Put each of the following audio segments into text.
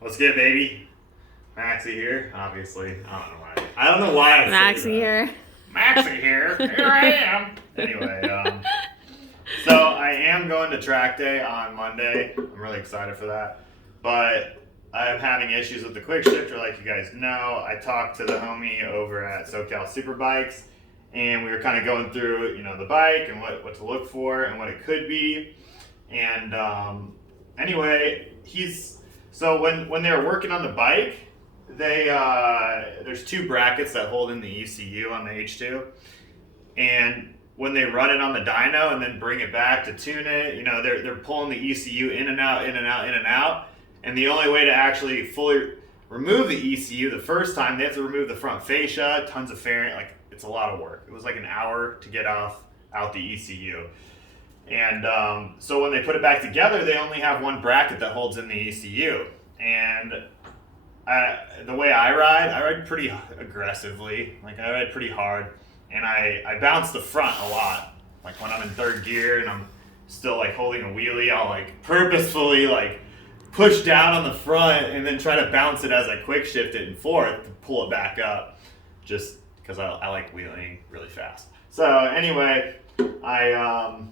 What's good, baby? Maxy here, obviously. I don't know why I'm Maxy here. Maxy here. Here I am. Anyway, so I am going to track day on Monday. I'm really excited for that. But I'm having issues with the quick shifter, like you guys know. I talked to the homie over at SoCal Superbikes, and we were kind of going through, the bike and what to look for and what it could be. And anyway, so when they were working on the bike, there's two brackets that hold in the ECU on the H2, and when they run it on the dyno and then bring it back to tune it, they're pulling the ECU in and out, in and out, in and out. And the only way to actually fully remove the ECU the first time, they have to remove the front fascia, tons of fairing. Like, it's a lot of work. It was like an hour to get out the ECU. And so when they put it back together, they only have one bracket that holds in the ECU. And the way I ride pretty aggressively. Like, I ride pretty hard. And I bounce the front a lot. Like, when I'm in third gear and I'm still, like, holding a wheelie, I'll, like, purposefully, like, push down on the front and then try to bounce it as I quick shift it in fourth to pull it back up. Just because I like wheeling really fast. So, anyway, I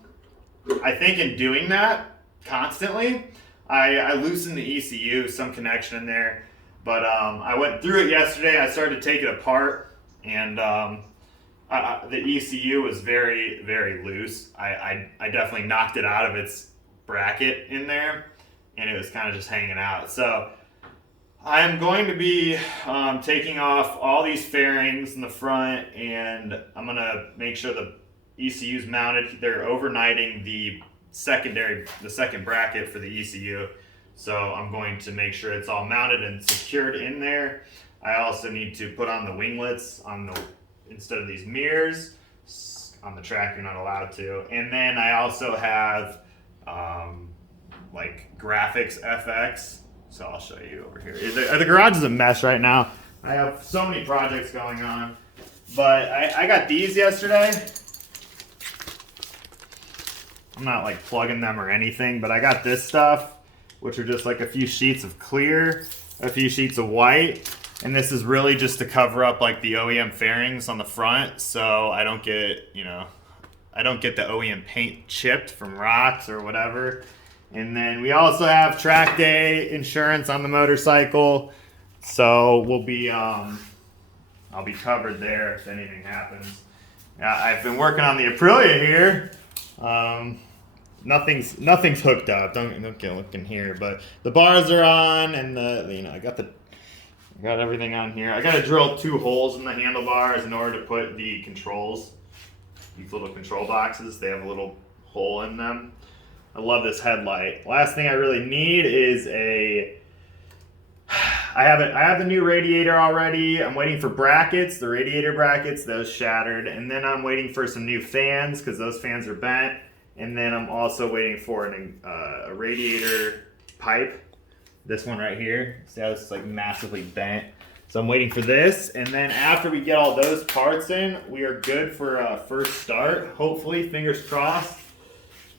think in doing that constantly, I loosened the ECU, some connection in there. But I went through it yesterday. I started to take it apart, and the ECU was very, very loose. I definitely knocked it out of its bracket in there, and it was kind of just hanging out. So I'm going to be taking off all these fairings in the front, and I'm going to make sure the ECU's mounted. They're overnighting the second bracket for the ECU. So I'm going to make sure it's all mounted and secured in there. I also need to put on the winglets instead of these mirrors. On the track, you're not allowed to. And then I also have like graphics FX. So I'll show you over here. The garage is a mess right now. I have so many projects going on. But I got these yesterday. I'm not like plugging them or anything, but I got this stuff, which are just like a few sheets of clear, a few sheets of white. And this is really just to cover up like the OEM fairings on the front, so I don't get, I don't get the OEM paint chipped from rocks or whatever. And then we also have track day insurance on the motorcycle, so we'll be, I'll be covered there if anything happens. I've been working on the Aprilia here. Nothing's hooked up. Don't get looking here, but the bars are on, and I got everything on here. I got to drill 2 holes in the handlebars in order to put the controls. These little control boxes, they have a little hole in them. I love this headlight. Last thing I really need is I have the new radiator already. I'm waiting for brackets, the radiator brackets, those shattered. And then I'm waiting for some new fans because those fans are bent. And then I'm also waiting for a radiator pipe. This one right here. See how it's like massively bent? So I'm waiting for this. And then after we get all those parts in, we are good for a first start. Hopefully, fingers crossed,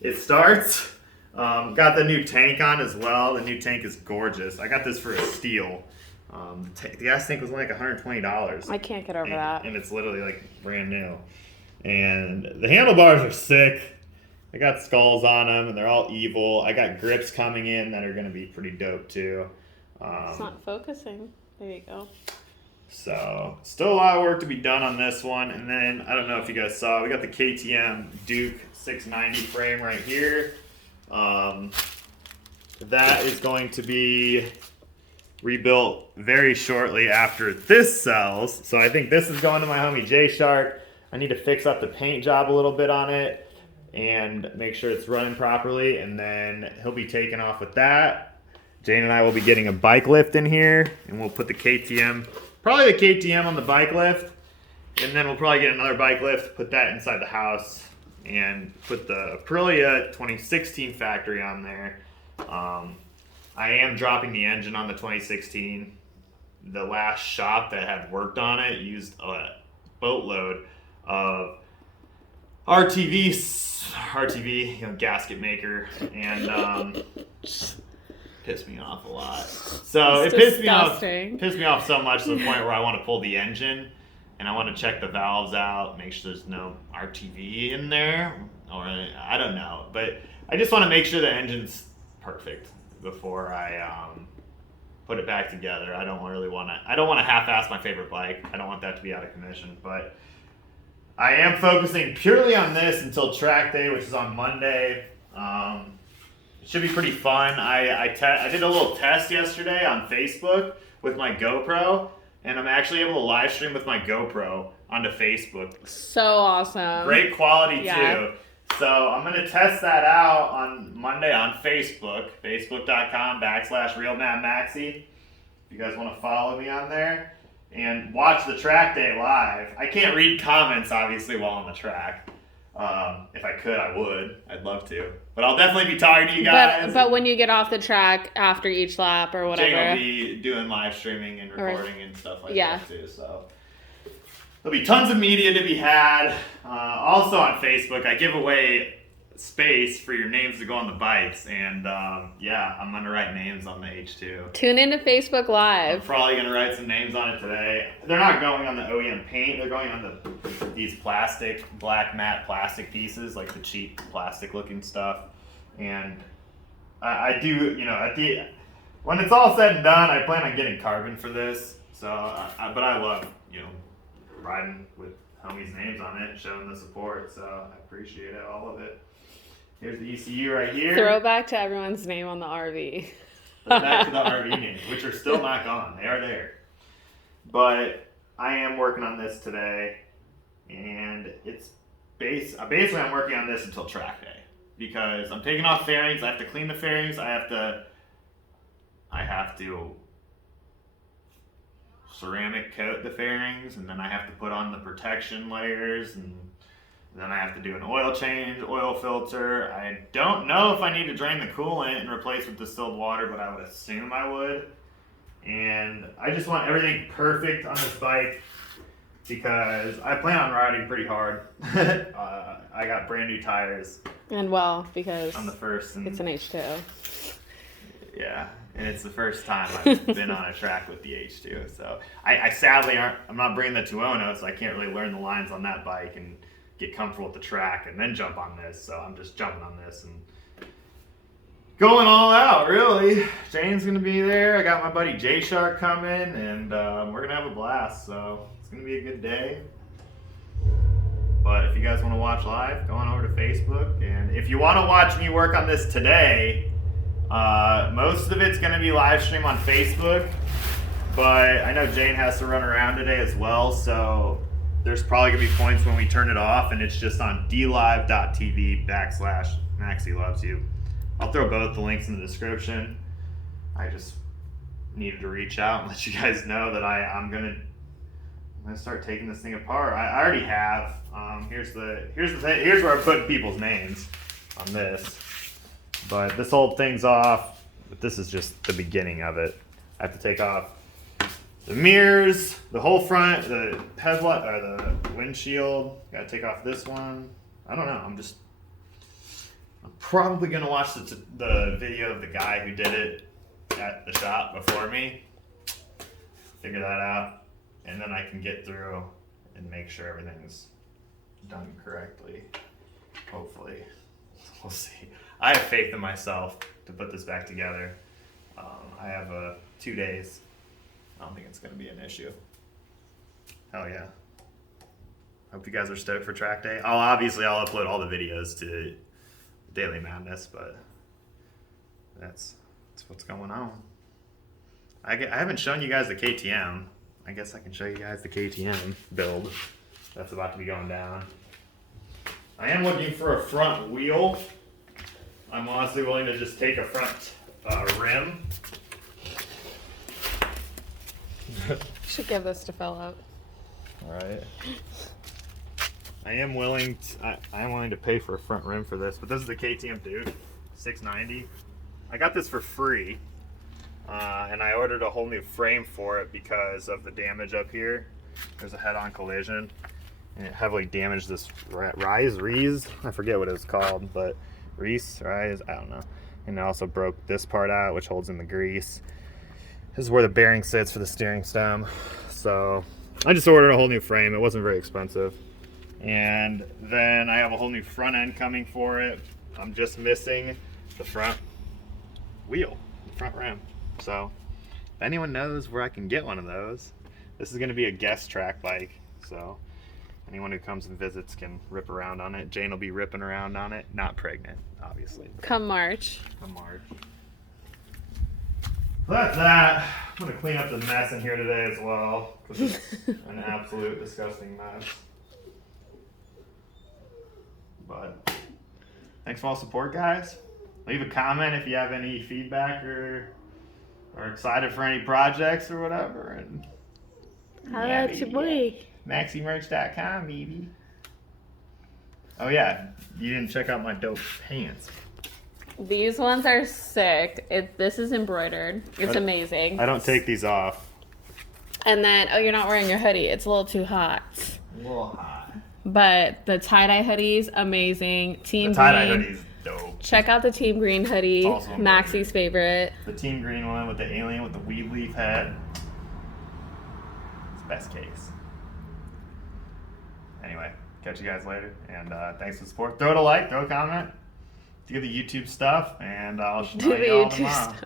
it starts. Got the new tank on as well. The new tank is gorgeous. I got this for a steal. The gas tank was only like $120. I can't get over that. And it's literally like brand new. And the handlebars are sick. I got skulls on them, and they're all evil. I got grips coming in that are going to be pretty dope, too. It's not focusing. There you go. So, still a lot of work to be done on this one. And then, I don't know if you guys saw, we got the KTM Duke 690 frame right here. That is going to be rebuilt very shortly after this sells. So, I think this is going to my homie J-Shark. I need to fix up the paint job a little bit on it and make sure it's running properly, and then he'll be taking off with that. Jane and I will be getting a bike lift in here, and we'll put the KTM, probably the KTM on the bike lift, and then we'll probably get another bike lift, put that inside the house, and put the Aprilia 2016 factory on there. I am dropping the engine on the 2016. The last shop that had worked on it used a boatload of RTV, gasket maker, and piss me off a lot. So It's it disgusting. pissed me off so much to the point where I want to pull the engine and I want to check the valves out, make sure there's no RTV in there, or I don't know. But I just want to make sure the engine's perfect before I put it back together. I don't want to half-ass my favorite bike. I don't want that to be out of commission, but I am focusing purely on this until track day, which is on Monday. It should be pretty fun. I did a little test yesterday on Facebook with my GoPro, and I'm actually able to live stream with my GoPro onto Facebook. So awesome. Great quality too. So I'm going to test that out on Monday on Facebook, facebook.com/realmadmaxy. If you guys want to follow me on there and watch the track day live. I can't read comments, obviously, while on the track. If I could, I would. I'd love to. But I'll definitely be talking to you guys. But when you get off the track after each lap or whatever. Jane will be doing live streaming and recording and stuff like that too. So there'll be tons of media to be had. Also on Facebook, I give away space for your names to go on the bikes, and yeah, I'm gonna write names on the H2. Tune into Facebook Live. I'm probably gonna write some names on it today. They're not going on the OEM paint. They're going on these black matte plastic pieces, like the cheap plastic looking stuff. And I do, when it's all said and done, I plan on getting carbon for this. So, but I love, riding with homies' names on it, showing the support. So I appreciate it, all of it. Here's the ECU right here. Throwback to everyone's name on the RV. Back to the RV names, which are still not gone. They are there. But I am working on this today, and it's basically I'm working on this until track day because I'm taking off fairings. I have to clean the fairings. I have to ceramic coat the fairings, and then I have to put on the protection layers, and then I have to do an oil change, oil filter. I don't know if I need to drain the coolant and replace with distilled water, but I would assume I would. And I just want everything perfect on this bike because I plan on riding pretty hard. I got brand new tires. And because on the first. And it's an H2. Yeah, and it's the first time I've been on a track with the H2. So I sadly I'm not bringing the 2.0, so I can't really learn the lines on that bike and get comfortable with the track and then jump on this. So I'm just jumping on this and going all out, really. Jane's going to be there. I got my buddy J Shark coming, and we're going to have a blast. So it's going to be a good day. But if you guys want to watch live, go on over to Facebook. And if you want to watch me work on this today, most of it's going to be live stream on Facebook. But I know Jane has to run around today as well, so there's probably going to be points when we turn it off, and it's just on dlive.tv/Maxy loves you. I'll throw both the links in the description. I just needed to reach out and let you guys know that I'm gonna start taking this thing apart. I already have. Here's where I'm putting people's names on this. But this whole thing's off. But this is just the beginning of it. I have to take off the mirrors, the whole front, the headlight, or the windshield. Gotta take off this one. I don't know. I'm probably gonna watch the video of the guy who did it at the shop before me. Figure that out, and then I can get through and make sure everything's done correctly. Hopefully, we'll see. I have faith in myself to put this back together. I have 2 days. I don't think it's going to be an issue. Hell yeah. Hope you guys are stoked for track day. I'll upload all the videos to Daily Madness, but that's what's going on. I haven't shown you guys the KTM. I guess I can show you guys the KTM build that's about to be going down. I am looking for a front wheel. I'm honestly willing to just take a front rim. You should give this to Philip. All right. I am willing to pay for a front rim for this, but this is the KTM Duke, $690. I got this for free, and I ordered a whole new frame for it because of the damage up here. There's a head-on collision, and it heavily damaged this rise. I forget what it was called, but rise, I don't know. And I also broke this part out, which holds in the grease. This is where the bearing sits for the steering stem. So I just ordered a whole new frame. It wasn't very expensive. And then I have a whole new front end coming for it. I'm just missing the front wheel, the front rim. So if anyone knows where I can get one of those, this is going to be a guest track bike. So anyone who comes and visits can rip around on it. Jane will be ripping around on it. Not pregnant, obviously. Come March. Come March. So that's that. I'm going to clean up the mess in here today as well, because it's an absolute disgusting mess. But thanks for all the support, guys. Leave a comment if you have any feedback or are excited for any projects or whatever. And How about your boy? MaxyMerch.com, baby. Oh yeah, you didn't check out my dope pants. These ones are sick. This is embroidered. It's amazing. I don't take these off. And then, oh, you're not wearing your hoodie. It's a little too hot. A little hot. But the tie-dye hoodies, amazing. Team The tie-dye green. hoodie's dope. Check out the team green hoodie. Also embroidered. Maxy's favorite. The team green one with the alien with the weed leaf head. It's the best case. Anyway, catch you guys later. And thanks for the support. Throw it a like, throw a comment. Do the YouTube stuff, and I'll show Do the you all YouTube tomorrow. stuff.